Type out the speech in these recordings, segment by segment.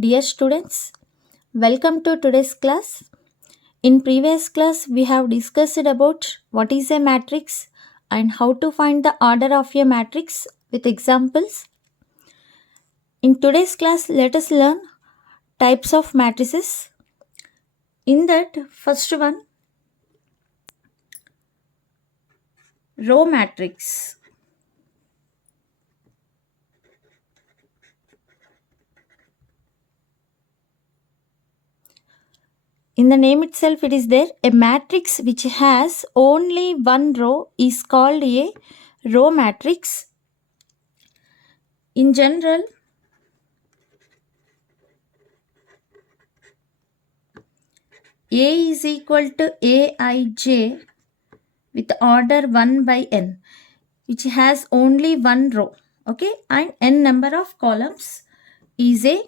Dear students, welcome to today's class. In previous class, we have discussed about what is a matrix and how to find the order of a matrix with examples. In today's class, let us learn types of matrices. In that, first one, row matrix. In the name itself, it is there. A matrix which has only one row is called a row matrix. In general, A is equal to Aij with order 1 by n, which has only one row, okay, and n number of columns is a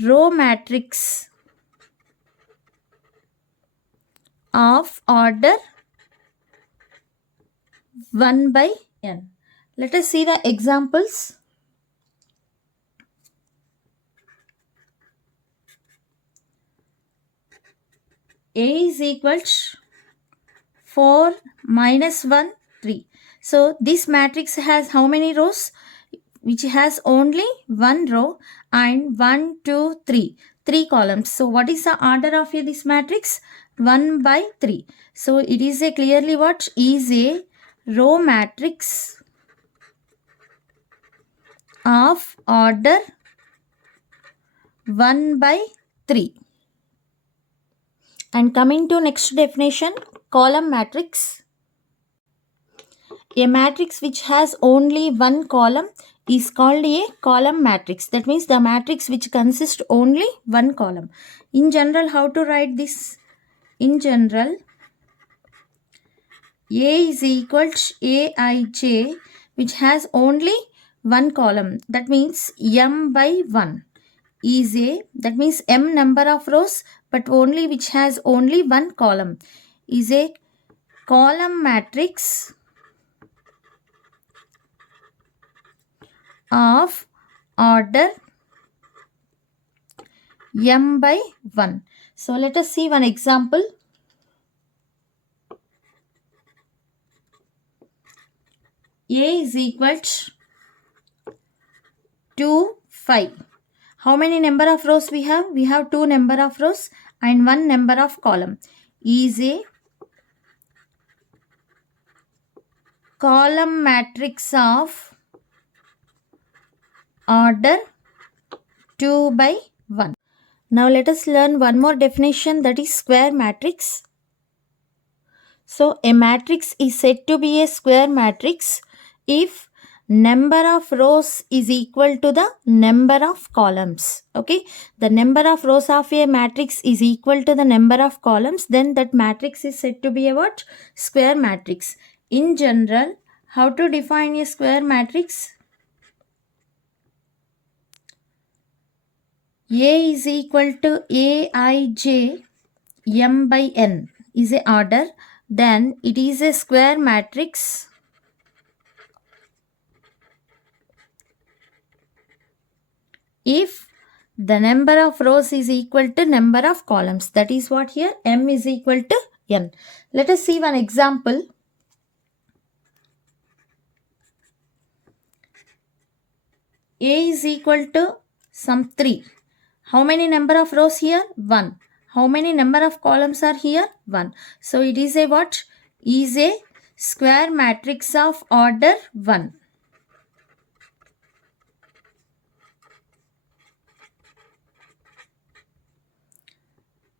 row matrix of order 1 by n. Let us see the examples. A is equal to 4 minus 1 3. So this matrix has how many rows? Which has only one row and 1 2 3 columns. So what is the order of this matrix? 1 by 3. So it is a clearly what is a row matrix of order 1 by 3. And coming to next definition, column matrix. A matrix which has only one column is called a column matrix. That means the matrix which consists only one column. In general, how to write this? In general, A is equal to Aij, which has only one column. That means m by 1 is a, that means m number of rows, but only which has only one column, is a column matrix of order m by 1. So let us see one example. A is equal to 2, 5. How many number of rows we have? We have 2 number of rows and 1 number of column. Is a column matrix of order 2 by 1. Now let us learn one more definition, that is square matrix. So a matrix is said to be a square matrix if number of rows is equal to the number of columns. Okay, the number of rows of a matrix is equal to the number of columns, then that matrix is said to be a what? Square matrix. In general, how to define a square matrix? A is equal to Aij m by n is a order, then it is a square matrix if the number of rows is equal to number of columns. That is what here m is equal to n. Let us see one example. A is equal to some 3. How many number of rows here? 1. How many number of columns are here? 1. So it is a what? Is a square matrix of order 1.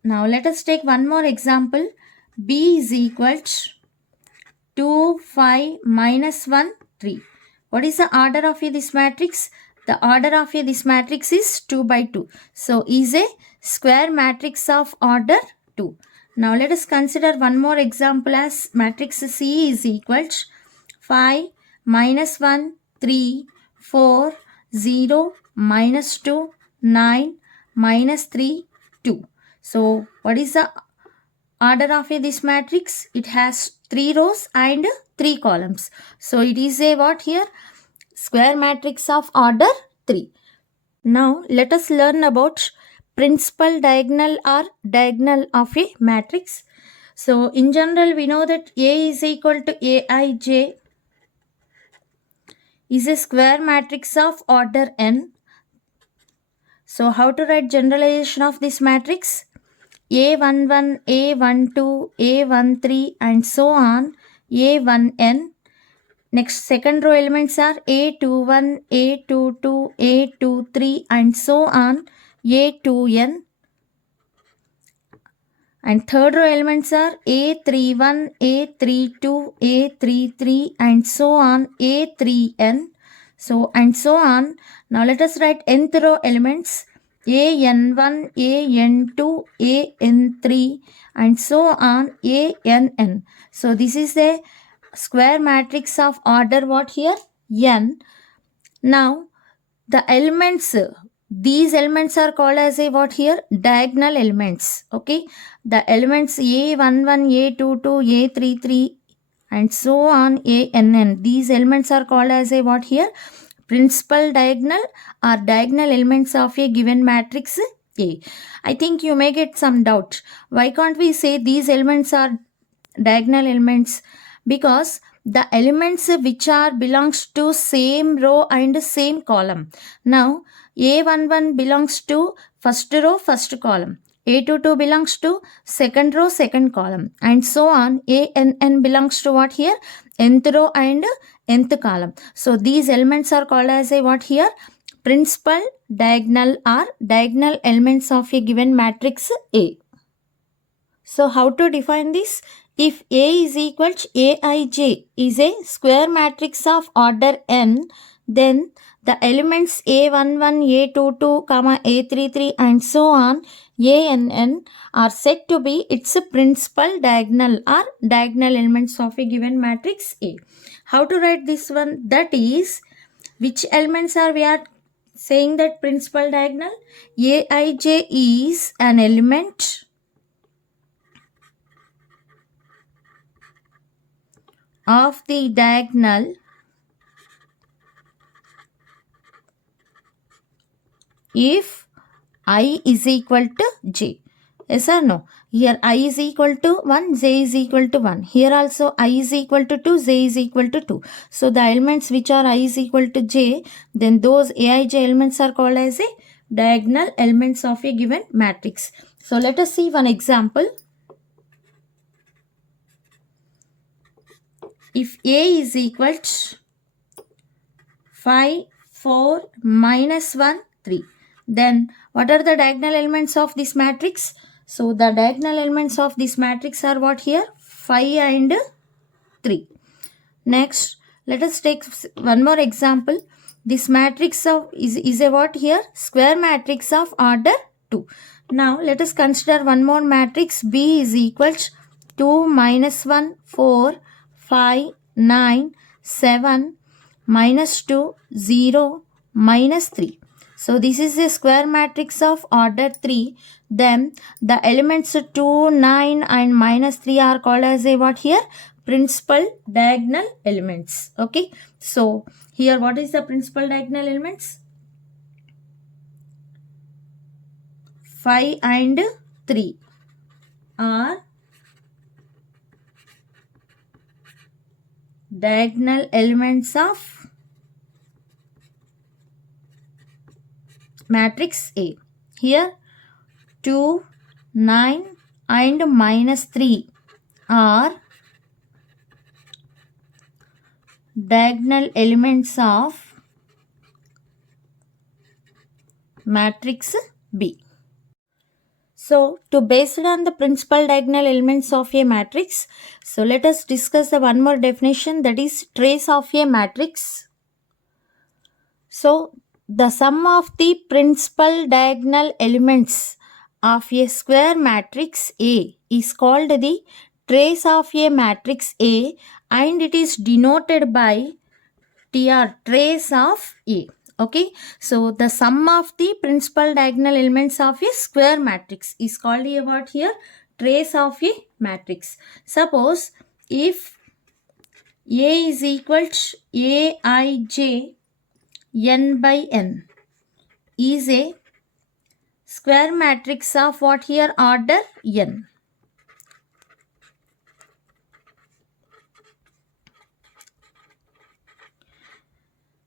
Now let us take one more example. B is equal to 2, 5, minus 1, 3. What is the order of this matrix? The order of this matrix is 2 by 2. So is a square matrix of order 2. Now let us consider one more example as matrix C is equal to 5, minus 1, 3, 4, 0, minus 2, 9, minus 3, 2. So what is the order of this matrix? It has 3 rows and 3 columns. So it is a what here? Square matrix of order 3. Now let us learn about principal diagonal or diagonal of a matrix. So in general we know that A is equal to Aij is a square matrix of order n. So how to write generalization of this matrix? A11, A12, A13 and so on, A1n. Next second row elements are A21, A22, A23 and so on, A2n. And third row elements are A31, A32, A33 and so on, A3n. So and so on. Now let us write nth row elements an1, an2, an3 and so on, ann. So this is a square matrix of order what here? N. Now the elements, these elements are called as a what here? Diagonal elements. Okay, the elements a11, a22, a33 and so on, ann. These elements are called as a what here? Principal diagonal or diagonal elements of a given matrix A. I think you may get some doubt. Why can't we say these elements are diagonal elements? Because the elements which are belongs to same row and same column. Now A11 belongs to first row first column, A22 belongs to second row second column and so on. ANN belongs to what here? Nth row and nth column. So these elements are called as a what here? Principal diagonal or diagonal elements of a given matrix A. So how to define this? If A is equal to Aij is a square matrix of order n, then the elements A11, A22, A33 and so on, ANN are said to be its principal diagonal or diagonal elements of a given matrix A. How to write this one? That is, which elements are we are saying that principal diagonal? Aij is an element of the diagonal if I is equal to j. Yes or no? Here I is equal to 1, j is equal to 1. Here also I is equal to 2, j is equal to 2. So the elements which are I is equal to j, then those Aij elements are called as a diagonal elements of a given matrix. So let us see one example. If A is equal to 5, 4, minus 1, 3. Then what are the diagonal elements of this matrix? So the diagonal elements of this matrix are what here? 5 and 3. Next, let us take one more example. This matrix of is a what here? Square matrix of order 2. Now let us consider one more matrix. B is equal to 2, minus 1, 4, 5, 9, 7, minus 2, 0, minus 3. So this is a square matrix of order 3. Then the elements 2, 9 and minus 3 are called as a what here? Principal diagonal elements. Okay. So here what is the principal diagonal elements? 5 and 3 are diagonal elements of matrix A. Here 2, 9 and minus 3 are diagonal elements of matrix B. So to base it on the principal diagonal elements of a matrix, so let us discuss the one more definition, that is trace of a matrix. So the sum of the principal diagonal elements of a square matrix A is called the trace of a matrix A, and it is denoted by TR, trace of A. Okay, so the sum of the principal diagonal elements of a square matrix is called a what here? Trace of a matrix. Suppose if A is equal to Aij n by n is a square matrix of what here? Order n.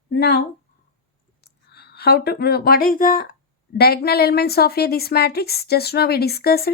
Now, what is the diagonal elements of this matrix? Just now we discussed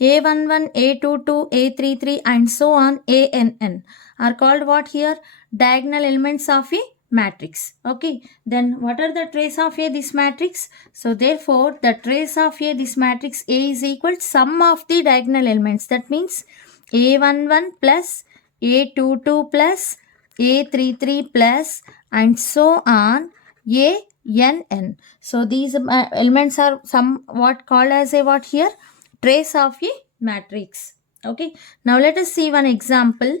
A11, A22, A33 and so on, ANN are called what here? Diagonal elements of a matrix. Okay, then what are the trace of this matrix? So therefore the trace of this matrix A is equal to sum of the diagonal elements. That means A11 plus A22 plus A33 plus and so on ANN. So these elements are somewhat called as a what here? Trace of a matrix. Okay, now let us see one example.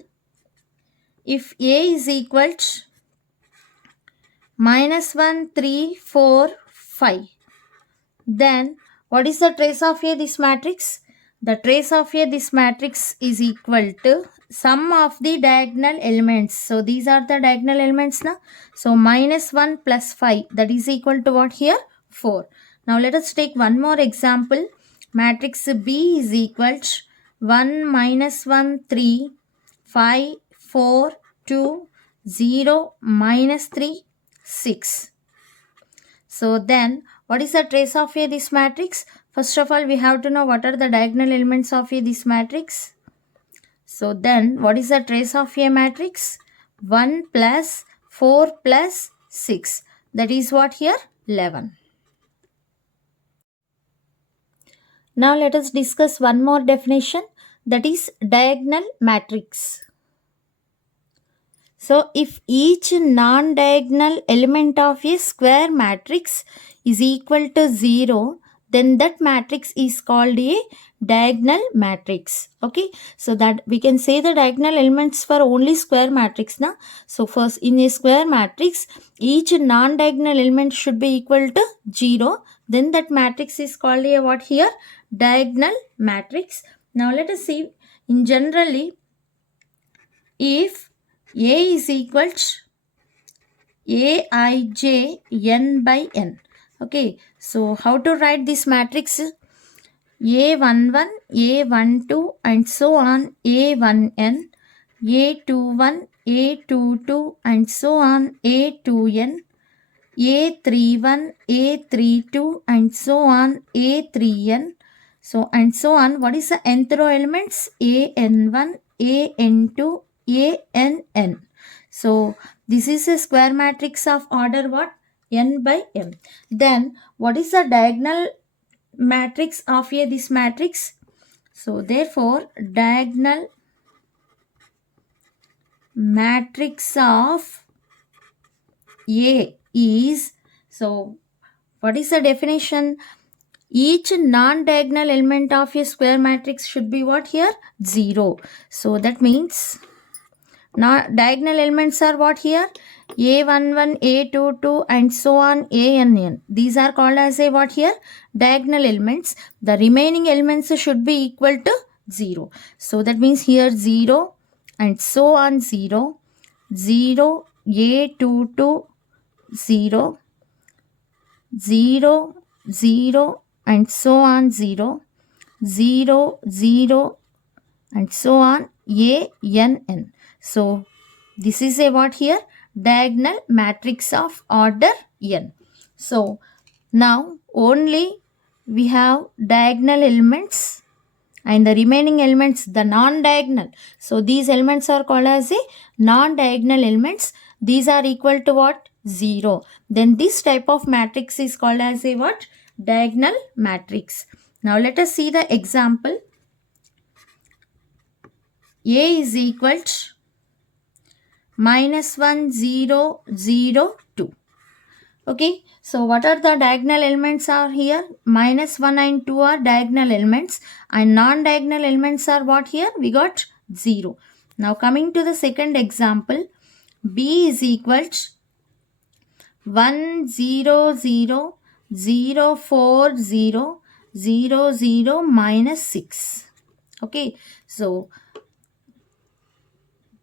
If A is equal to -1, 3, 4, 5, then what is the trace of this matrix? The trace of this matrix is equal to sum of the diagonal elements. So these are the diagonal elements now. So -1 plus 5, that is equal to what here? 4. Now let us take one more example. Matrix B is equal to 1, -1, 3, 5, 4, 2, 0, -3, 6. So then what is the trace of this matrix? First of all, we have to know what are the diagonal elements of this matrix. So then what is the trace of a matrix? 1 plus 4 plus 6. That is what here? 11. Now let us discuss one more definition, that is diagonal matrix. So if each non-diagonal element of a square matrix is equal to 0, then that matrix is called a diagonal matrix. Okay, so that we can say the diagonal elements for only square matrix now. So first, in a square matrix, each non-diagonal element should be equal to 0. Then that matrix is called a what here? Diagonal matrix. Now let us see, in generally, if A is equal to Aij n by n. Okay, so how to write this matrix? A11, A12 and so on, A1n, A21, A22 and so on, A2n, A31, A32 and so on, A3n. So and so on. What is the nth row elements? AN1, AN2, ANN. So this is a square matrix of order what? N by m. Then what is the diagonal matrix of this matrix? So therefore diagonal matrix of A is, so what is the definition? Each non-diagonal element of a square matrix should be what here? 0. So that means diagonal elements are what here? A11, A22 and so on, ANN. These are called as a what here? Diagonal elements. The remaining elements should be equal to 0. So that means here 0 and so on 0, 0, A22, 0, 0, 0 and so on 0, 0, 0 and so on ANN. So this is a what here? Diagonal matrix of order n. So now only we have diagonal elements and the remaining elements, the non-diagonal. So these elements are called as a non-diagonal elements. These are equal to what? 0. Then this type of matrix is called as a what? Diagonal matrix. Now let us see the example. A is equal to -1, 0, 0, 2. Okay, so what are the diagonal elements are here? -1 and 2 are diagonal elements and non-diagonal elements are what here? We got 0. Now coming to the second example, B is equal to 1, 0, 0, 0, 4, 0, 0, 0, -6. Okay, so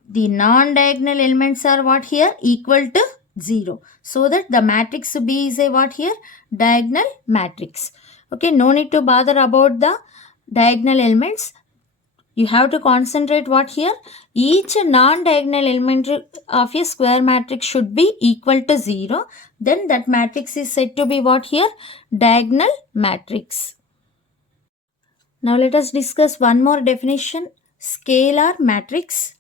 the non-diagonal elements are what here? Equal to 0. So that the matrix B is a what here? Diagonal matrix. Okay, no need to bother about the diagonal elements. You have to concentrate what here? Each non-diagonal element of a square matrix should be equal to 0. Then that matrix is said to be what here? Diagonal matrix. Now let us discuss one more definition. Scalar matrix.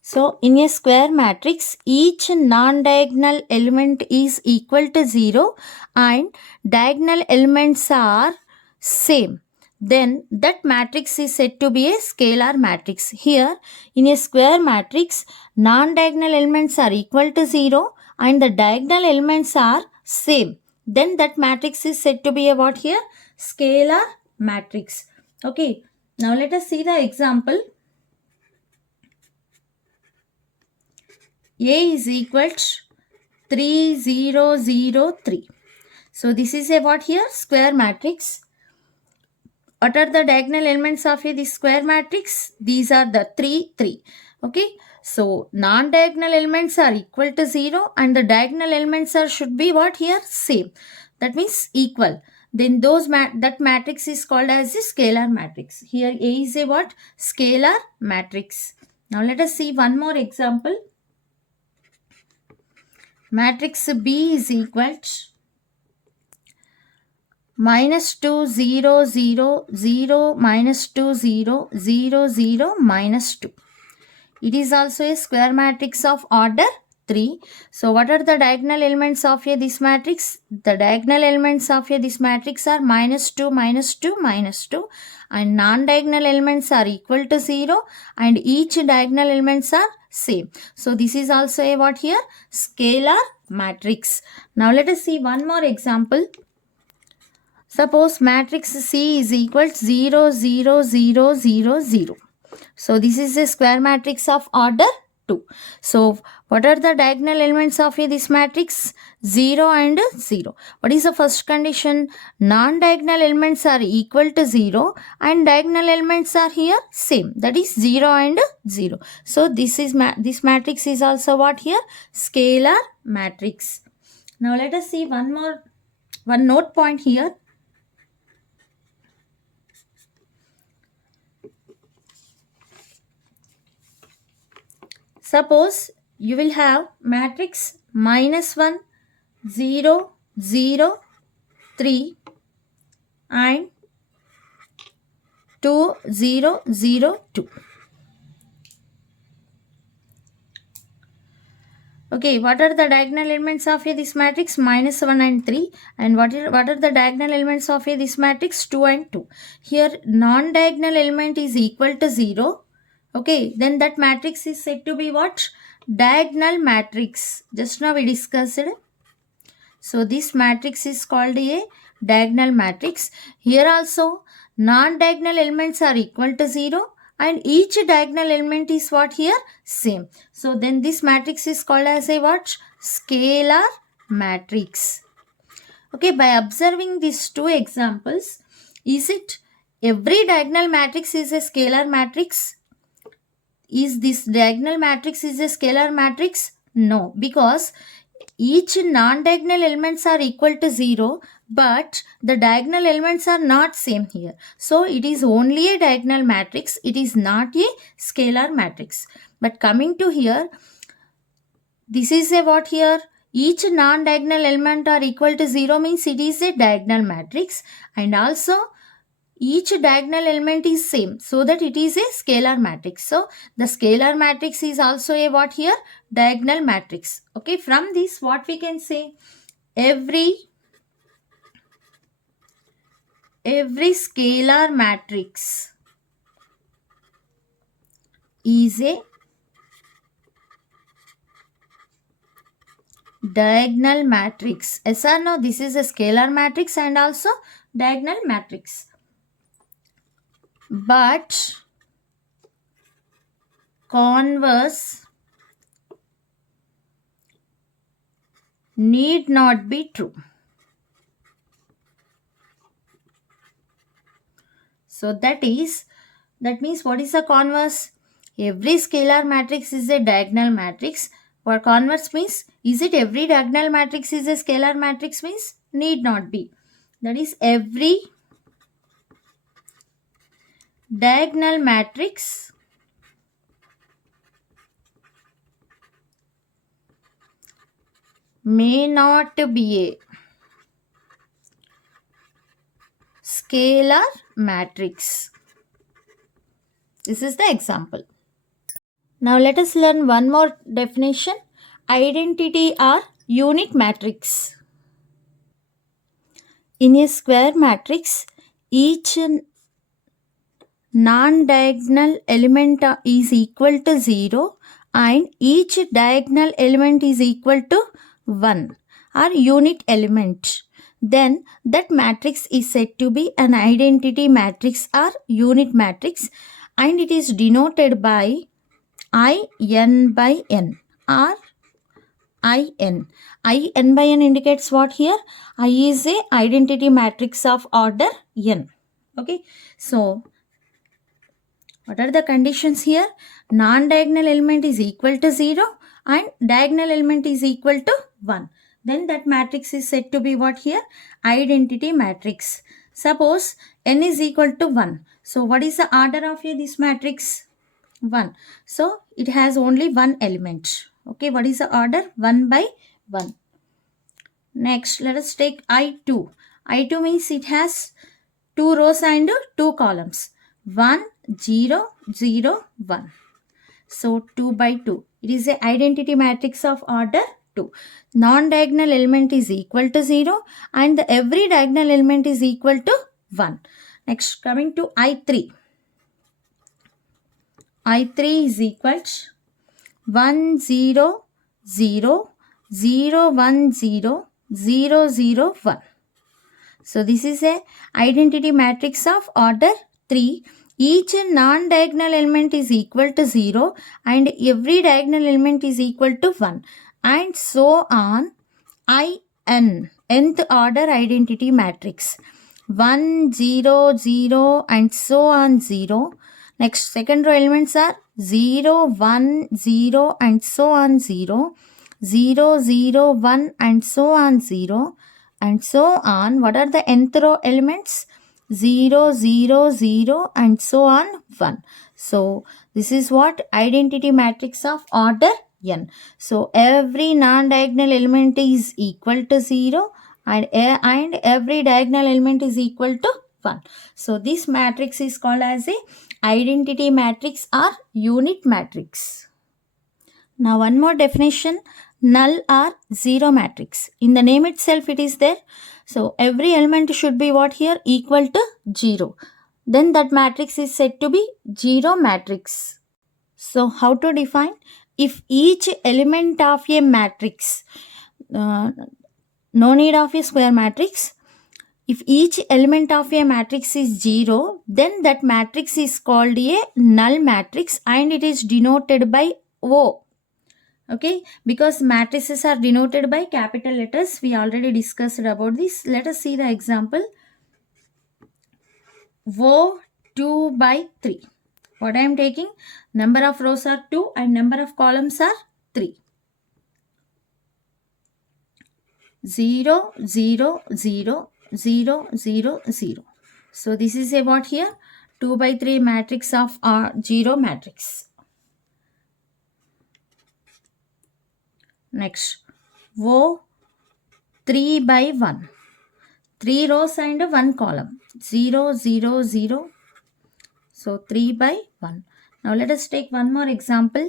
So in a square matrix, each non-diagonal element is equal to 0 and diagonal elements are same. Then that matrix is said to be a scalar matrix. Here in a square matrix, non-diagonal elements are equal to 0 and the diagonal elements are same. Then that matrix is said to be a what here? Scalar matrix. Okay. Now let us see the example. A is equal to 3, 0, 0, 3. So this is a what here? Square matrix. What are the diagonal elements of this square matrix? These are the 3, 3. Okay. So non-diagonal elements are equal to 0 and the diagonal elements are should be what here? Same. That means equal. Then that matrix is called as a scalar matrix. Here A is a what? Scalar matrix. Now let us see one more example. Matrix B is equal to -2, 0, 0, 0, -2, 0, 0, 0, -2. It is also a square matrix of order 3. So what are the diagonal elements of this matrix? The diagonal elements of this matrix are -2, -2, -2 and non-diagonal elements are equal to 0 and each diagonal elements are same. So this is also a what here? Scalar matrix. Now let us see one more example. Suppose matrix C is equal to 0, 0, 0, 0, 0. So this is a square matrix of order 2. So what are the diagonal elements of this matrix? 0 and 0. What is the first condition? Non-diagonal elements are equal to 0 and diagonal elements are here same. That is 0 and 0. So this this matrix is also what here? Scalar matrix. Now let us see one note point here. Suppose you will have matrix -1, 0, 0, 3 and 2, 0, 0, 2. Okay, what are the diagonal elements of this matrix? -1 and 3. And what are the diagonal elements of this matrix? 2 and 2. Here non-diagonal element is equal to 0. Okay, then that matrix is said to be what? Diagonal matrix. Just now we discussed it. So this matrix is called a diagonal matrix. Here also non-diagonal elements are equal to 0 and each diagonal element is what here? Same. So then this matrix is called as a what? Scalar matrix. Okay, by observing these two examples, is it every diagonal matrix is a scalar matrix? Is this diagonal matrix is a scalar matrix? No, because each non-diagonal elements are equal to 0, but the diagonal elements are not same here. So it is only a diagonal matrix. It is not a scalar matrix. But coming to here, this is a what here? Each non-diagonal element are equal to 0 means it is a diagonal matrix, and also each diagonal element is same, so that it is a scalar matrix. So the scalar matrix is also a what here? Diagonal matrix. Okay, from this what we can say? Every scalar matrix is a diagonal matrix. Yes or no? This is a scalar matrix and also diagonal matrix. But converse need not be true. So that means what is the converse? Every scalar matrix is a diagonal matrix, Or converse means, is it every diagonal matrix is a scalar matrix means? Need not be. That is, every diagonal matrix may not be a scalar matrix. This is the example. Now let us learn one more definition. Identity or unit matrix. In a square matrix, each non-diagonal element is equal to 0 and each diagonal element is equal to 1 or unit element. Then that matrix is said to be an identity matrix or unit matrix, and it is denoted by IN by N or IN. IN by N indicates what here? I is a identity matrix of order N. Okay. So, what are the conditions here? Non-diagonal element is equal to 0 and diagonal element is equal to 1. Then that matrix is said to be what here? Identity matrix. Suppose n is equal to 1. So, what is the order of this matrix? 1. So, it has only one element. Okay, what is the order? 1 by 1. Next, let us take I2. I2 means it has 2 rows and 2 columns. 1, 0, 0, 1. So, 2 by 2. It is an identity matrix of order 2. Non-diagonal element is equal to 0 and every diagonal element is equal to 1. Next, coming to I3. I3 is equal to 1, 0, 0, 0, 1, 0, 0, 0, 1. So, this is a identity matrix of order 3. Each non-diagonal element is equal to 0 and every diagonal element is equal to 1. And so on. IN, nth order identity matrix. 1, 0, 0 and so on 0. Next, second row elements are 0, 1, 0 and so on 0. 0, 0, 1 and so on 0. And so on. What are the nth row elements? 0, 0, 0 and so on 1. So, this is what? Identity matrix of order n. So, every non-diagonal element is equal to 0 and every diagonal element is equal to 1. So, this matrix is called as a identity matrix or unit matrix. Now, one more definition. Null or zero matrix. In the name itself it is there. So, every element should be what here? Equal to 0. Then that matrix is said to be zero matrix. So, how to define? If each element of a matrix, no need of a square matrix. If each element of a matrix is 0, then that matrix is called a null matrix and it is denoted by O. Okay, because matrices are denoted by capital letters. We already discussed about this. Let us see the example. O 2 by 3. What I am taking? Number of rows are 2 and number of columns are 3. 0, 0, 0, 0, 0, 0. So, this is a what here? 2 by 3 matrix of 0 matrix. Next, O 3 by 1. 3 rows and 1 column. 0, 0, 0. So, 3 by 1. Now, let us take one more example.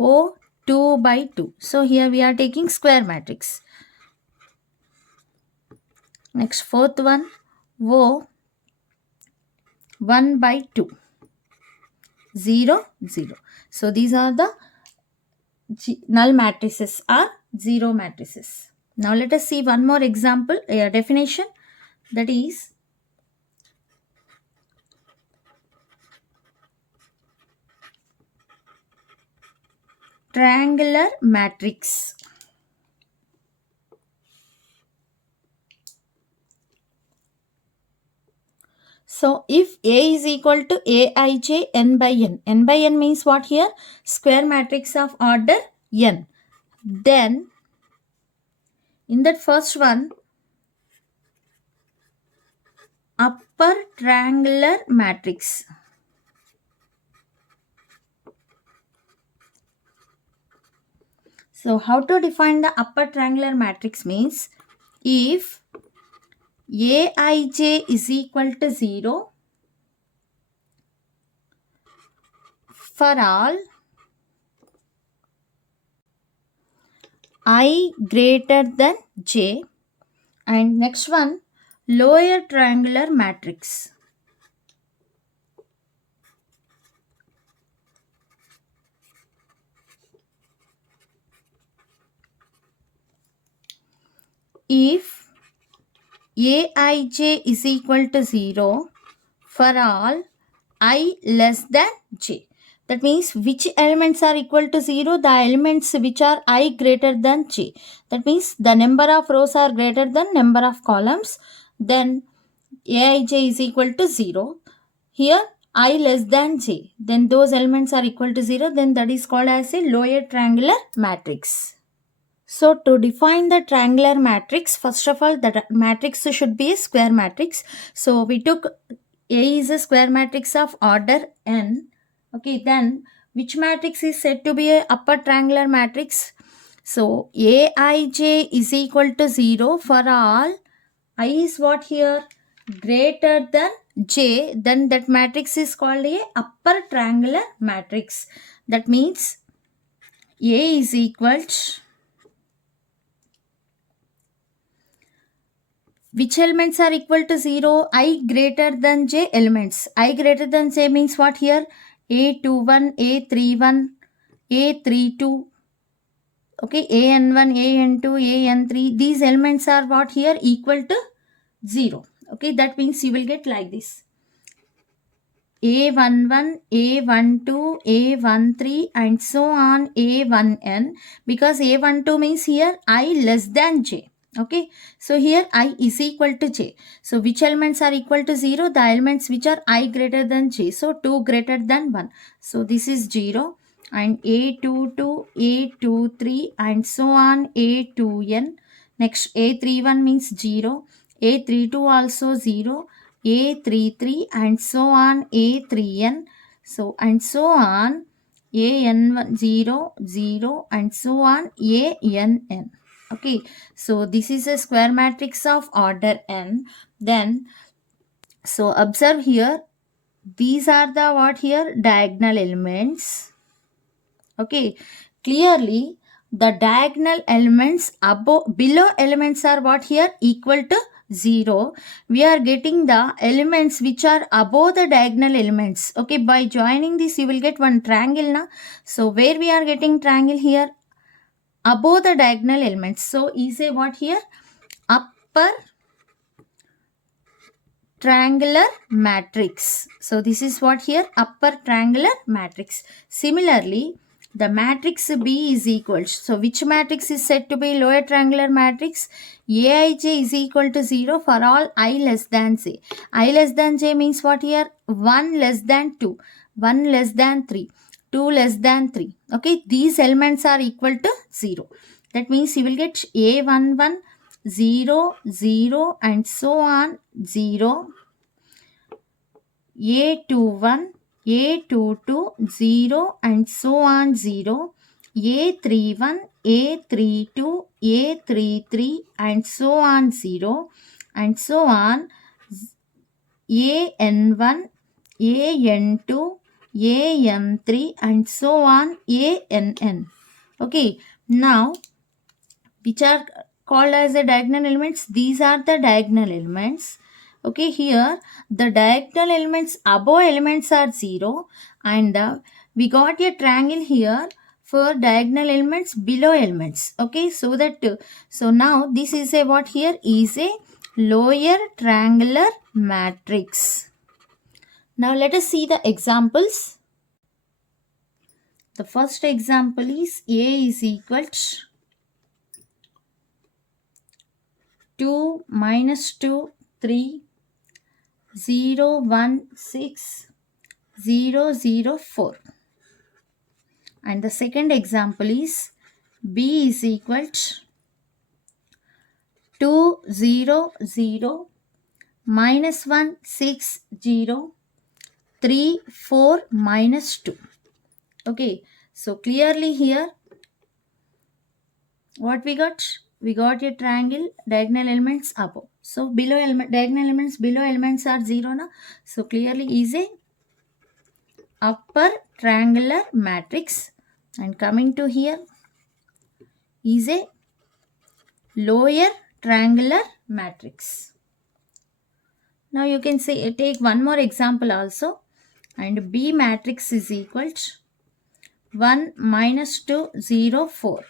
O 2 by 2. So, here we are taking square matrix. Next, fourth one. O 1 by 2. 0, 0. So, these are the null matrices or zero matrices. Now, let us see one more example, a definition, that is triangular matrix. So, if A is equal to Aij n by n. N by n means what here? Square matrix of order n. Then in that first one, upper triangular matrix. So how to define the upper triangular matrix means, if Aij is equal to 0 for all I greater than j, and next one, lower triangular matrix. If Aij is equal to 0 for all I less than j. That means which elements are equal to 0? The elements which are I greater than j. That means the number of rows are greater than number of columns. Then Aij is equal to 0. Here I less than j. Then those elements are equal to 0. Then that is called as a lower triangular matrix. So to define the triangular matrix, first of all, the matrix should be a square matrix. So we took A is a square matrix of order n. Okay, then which matrix is said to be a upper triangular matrix? So Aij is equal to 0 for all I is what here? Greater than j. Then that matrix is called a upper triangular matrix. That means A is equal to, which elements are equal to 0? I greater than j elements. I greater than j means what here? A21, A31, A32. Okay, AN1, AN2, AN3. These elements are what here? Equal to 0. Okay, that means you will get like this. A11, A12, A13 and so on A1n, because A12 means here I less than j. Okay, so here I is equal to j. So which elements are equal to 0? The elements which are I greater than j. So 2 greater than 1. So this is 0 and A22, A23 and so on A2n. Next A31 means 0. A32 also 0. A33 and so on A3n, so and so on AN1 0 0 and so on ANN. Okay, so this is a square matrix of order n. Then so observe here, these are the what here? Diagonal elements. Okay, clearly the diagonal elements above below elements are what here? Equal to 0. We are getting the elements which are above the diagonal elements. Okay, by joining this you will get one triangle now. So where we are getting triangle here? Above the diagonal elements. So is a what here? Upper triangular matrix. So this is what here? Upper triangular matrix. Similarly, the matrix B is equal. So which matrix is said to be lower triangular matrix? Aij is equal to 0 for all I less than j. I less than j means what here? 1 less than 2, 1 less than 3, 2 less than 3. Okay, these elements are equal to 0. That means you will get A11, 0, 0 and so on 0. A21, A22, 0 and so on 0. A31, A32, A33 and so on 0 and so on. AN1, AN2, AN3 and so on ANN. Okay, now which are called as the diagonal elements? These are the diagonal elements. Okay, here the diagonal elements above elements are 0 and we got a triangle here for diagonal elements below elements. Okay, so that so now this is a what here is a lower triangular matrix. Now let us see the examples. The first example is A is equal to 2, minus 2, 3, 0, 1, 6, 0, 0, 4. And the second example is B is equal to 2, 0, 0, minus 1, 6, 0, 3, 4, minus 2. Okay, so clearly here, what we got? We got a triangle, diagonal elements above. So below diagonal elements, below elements are 0 now. So clearly is a upper triangular matrix, and coming to here is a lower triangular matrix. Now you can say take one more example also, and B matrix is equal to 1, minus 2, 0, 4.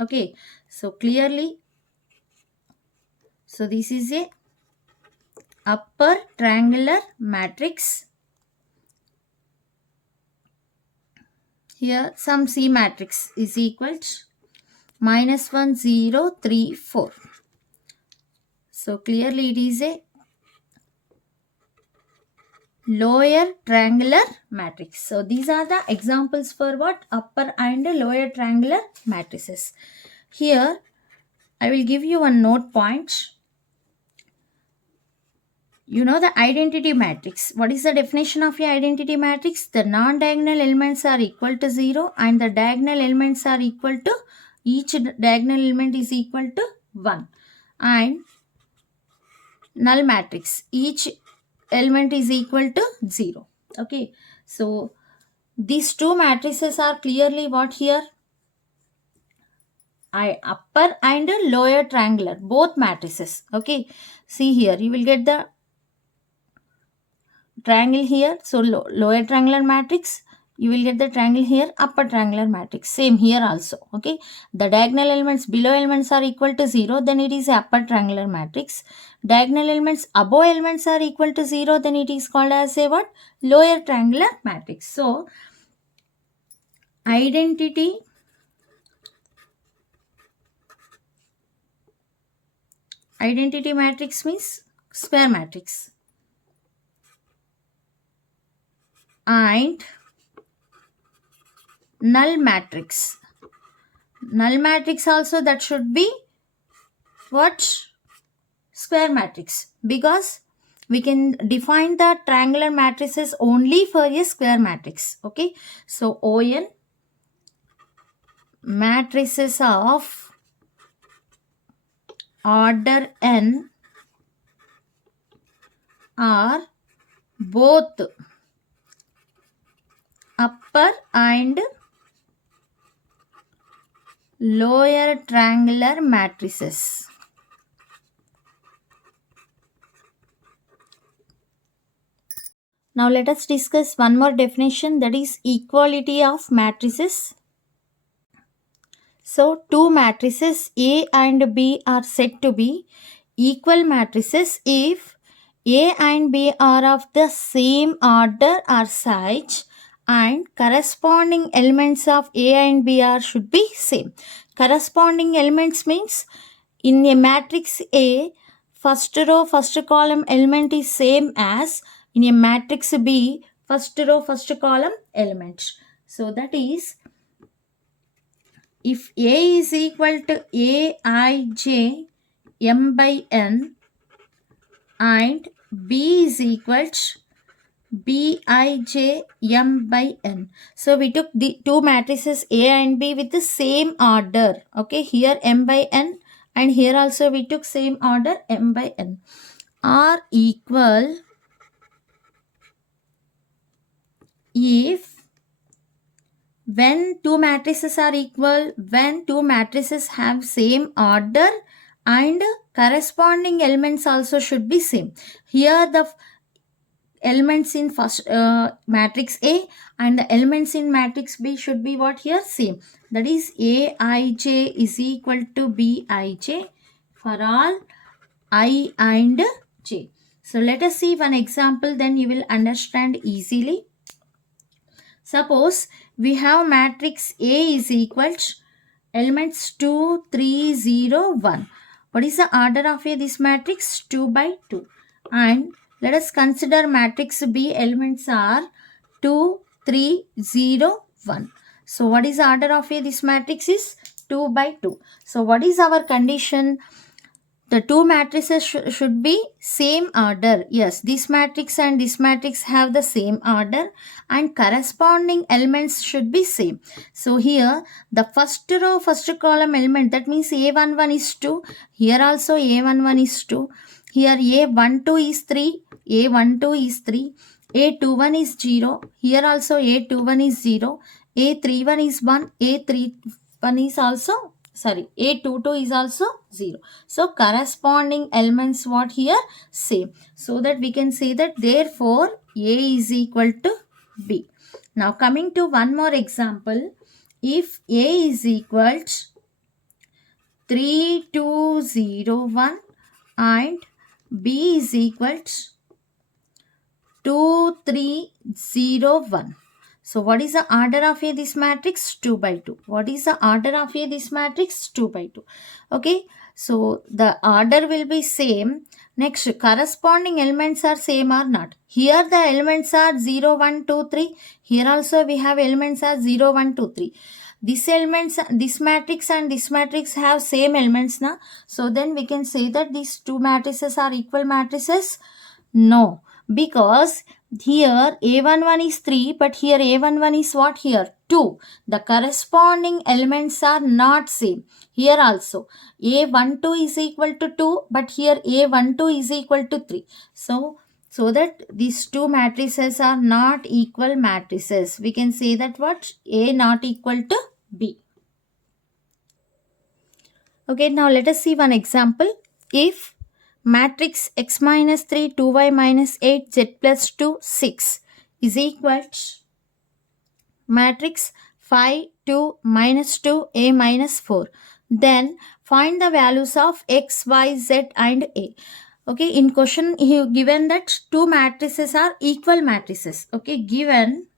Okay, so clearly, so this is a upper triangular matrix. Here some C matrix is equal to minus 1, 0, 3, 4. So clearly it is a lower triangular matrix. So these are the examples for what? Upper and lower triangular matrices. Here I will give you one note point. You know the identity matrix. What is the definition of your identity matrix? The non-diagonal elements are equal to 0 and the diagonal elements are equal to, each diagonal element is equal to 1. And null matrix, each element is equal to 0. Okay, so these two matrices are clearly what here? Upper and lower triangular, both matrices. Okay, see here, you will get the triangle here. So lower triangular matrix, you will get the triangle here, upper triangular matrix. Same here also. Okay, the diagonal elements, below elements are equal to 0, then it is upper triangular matrix. Diagonal elements above elements are equal to 0, then it is called as a what? Lower triangular matrix. So identity matrix means square matrix, and null matrix. Null matrix also, that should be what? Square matrix, because we can define the triangular matrices only for a square matrix. Okay, so ON matrices of order n are both upper and lower triangular matrices. Now let us discuss one more definition, that is equality of matrices. So two matrices A and B are said to be equal matrices if A and B are of the same order or size and corresponding elements of A and B should be same. Corresponding elements means in a matrix A, first row, first column element is same as in a matrix B, first row, first column element. So that is, if A is equal to Aij m by n and B is equal to Bij m by n. So we took the two matrices A and B with the same order. Okay, here m by n and here also we took same order m by n are equal if, when two matrices are equal, when two matrices have same order and corresponding elements also should be same. Here the elements in first matrix A and the elements in matrix B should be what here? Same. That is Aij is equal to Bij for all I and j. So let us see one example, then you will understand easily. Suppose we have matrix A is equal to elements 2, 3, 0, 1. What is the order of this matrix? 2 by 2. And let us consider matrix B, elements are 2, 3, 0, 1. So what is the order of this matrix is 2 by 2. So what is our condition? The two matrices should be same order. Yes, this matrix and this matrix have the same order and corresponding elements should be same. So here the first row, first column element, that means A11 is 2. Here also A11 is 2. Here A12 is 3. A12 is 3. A21 is 0. Here also A21 is 0. A31 is 1. A31 is also, sorry, A22 is also 0. So corresponding elements what here? Same. So that we can say that therefore A is equal to B. Now coming to one more example. If A is equal to 3201 and B is equal to 2301. So what is the order of this matrix? 2 by 2. What is the order of this matrix? 2 by 2. Okay. So the order will be same. Next, corresponding elements are same or not? Here the elements are 0, 1, 2, 3. Here also we have elements are 0, 1, 2, 3. These elements, this matrix and this matrix have same elements now. So then we can say that these two matrices are equal matrices? No, because here A11 is 3, but here A11 is what here? 2. The corresponding elements are not same. Here also A12 is equal to 2, but here A12 is equal to 3. So that these two matrices are not equal matrices. We can say that what? A not equal to B. Okay, now let us see one example. If matrix x minus 3, 2y minus 8, z plus 2, 6 is equal to matrix 5, 2, minus 2, a minus 4, then find the values of x, y, z and a. Okay, in question he given that two matrices are equal matrices. Okay, given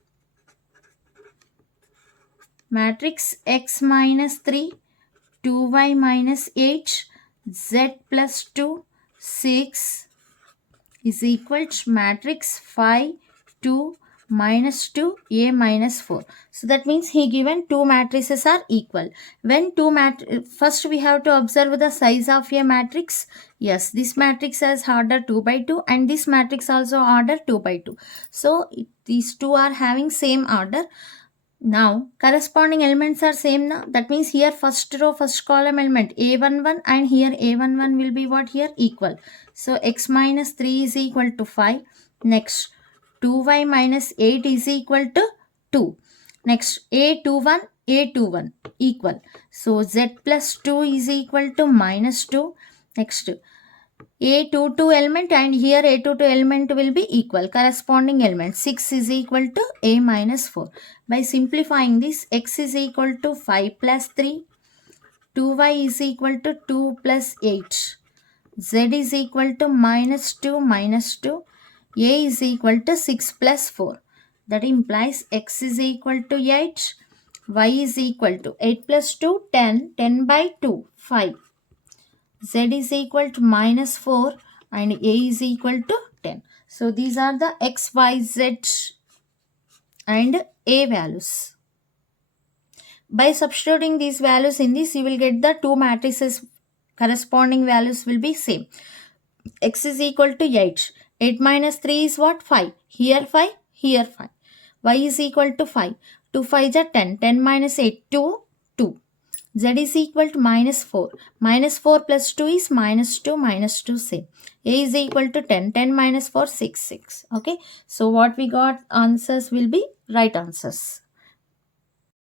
matrix x minus 3, 2y minus 8, z plus 2, 6 is equal to matrix 5, 2, minus 2, a minus 4. So that means he given two matrices are equal. When first we have to observe the size of a matrix. Yes, this matrix has order 2 by 2 and this matrix also order 2 by 2. So these two are having same order. Now corresponding elements are same now. That means here first row, first column element A11 and here A11 will be what here? Equal. So x minus 3 is equal to 5. Next 2y minus 8 is equal to 2. Next A21 equal. So z plus 2 is equal to minus 2. Next A22 element and here A22 element will be equal. Corresponding element 6 is equal to a minus 4. By simplifying this, x is equal to 5 plus 3, 2y is equal to 2 plus 8, z is equal to minus 2 minus 2, a is equal to 6 plus 4. That implies x is equal to 8, y is equal to 8 plus 2, 10, 10 by 2, 5. Z is equal to minus 4 and A is equal to 10. So these are the x, y, z and A values. By substituting these values in this, you will get the two matrices corresponding values will be same. X is equal to 8. 8 minus 3 is what? 5. Here 5, here 5. Y is equal to 5. 2 5 are 10. 10 minus 8, 2, 2. Z is equal to minus 4. Minus 4 plus 2 is minus 2, minus 2 same. A is equal to 10. 10 minus 4, 6, 6. Okay. So what we got answers will be right answers.